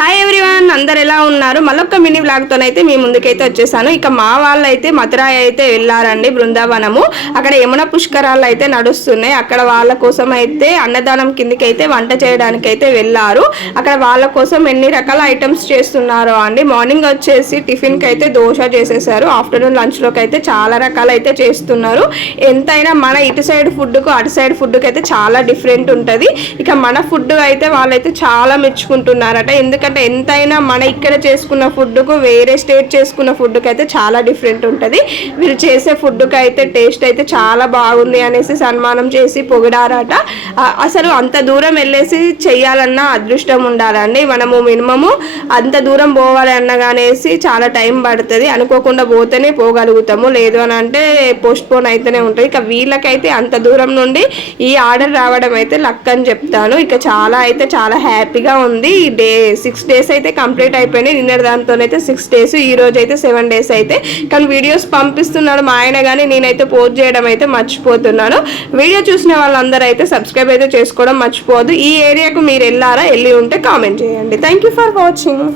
Hi everyone, అందరు ఎలా ఉన్నారు? మళ్ళొక్క మినీ బ్లాగ్తోనైతే మీ ముందుకైతే వచ్చేసాను. ఇక మా వాళ్ళు అయితే మథురాయి అయితే వెళ్ళారండి, బృందావనము. అక్కడ యమున పుష్కరాలు అయితే నడుస్తున్నాయి. అక్కడ వాళ్ళ కోసం అయితే అన్నదానం కిందకి అయితే వంట చేయడానికి అయితే వెళ్ళారు. అక్కడ వాళ్ళ కోసం ఎన్ని రకాల ఐటమ్స్ చేస్తున్నారు అండి. మార్నింగ్ వచ్చేసి టిఫిన్కి అయితే దోశ చేసేసారు. ఆఫ్టర్నూన్ లంచ్లోకి అయితే చాలా రకాలు అయితే చేస్తున్నారు. ఎంతైనా మన ఇటు సైడ్ ఫుడ్కు అటు సైడ్ ఫుడ్కి అయితే చాలా డిఫరెంట్ ఉంటుంది. ఇక మన ఫుడ్ అయితే వాళ్ళైతే చాలా మెచ్చుకుంటున్నారట. ఎందుకంటే ఎంతైనా మన ఇక్కడ చేసుకున్న ఫుడ్కు వేరే స్టేట్ చేసుకున్న ఫుడ్కి అయితే చాలా డిఫరెంట్ ఉంటుంది. వీళ్ళు చేసే ఫుడ్కి అయితే టేస్ట్ అయితే చాలా బాగుంది అనేసి సన్మానం చేసి పొగిడారట. అసలు అంత దూరం వెళ్ళేసి చెయ్యాలన్న అదృష్టం ఉండాలండి. మనము మినిమము అంత దూరం పోవాలి అన్నగానేసి చాలా టైం పడుతుంది. అనుకోకుండా పోతేనే పోగలుగుతాము, లేదు అని అంటే పోస్ట్పోన్ అయితేనే ఉంటుంది. ఇక వీళ్ళకైతే అంత దూరం నుండి ఈ ఆర్డర్ రావడం అయితే లక్ అని చెప్తాను. ఇక చాలా హ్యాపీగా ఉంది. ఈ డే 6 days అయితే కంప్లీట్ అయిపోయినాయి. నిన్న దాంతోనైతే 6 days, ఈ రోజు అయితే 7 days అయితే. కానీ వీడియోస్ పంపిస్తున్నాడు మా ఆయన, కానీ నేనైతే పోస్ట్ చేయడం అయితే మర్చిపోతున్నాను. వీడియో చూసిన వాళ్ళందరూ అయితే సబ్స్క్రైబ్ అయితే చేసుకోవడం మర్చిపోవద్దు. ఈ ఏరియాకు మీరు వెళ్ళారా, వెళ్ళి ఉంటే కామెంట్ చేయండి. Thank you for watching.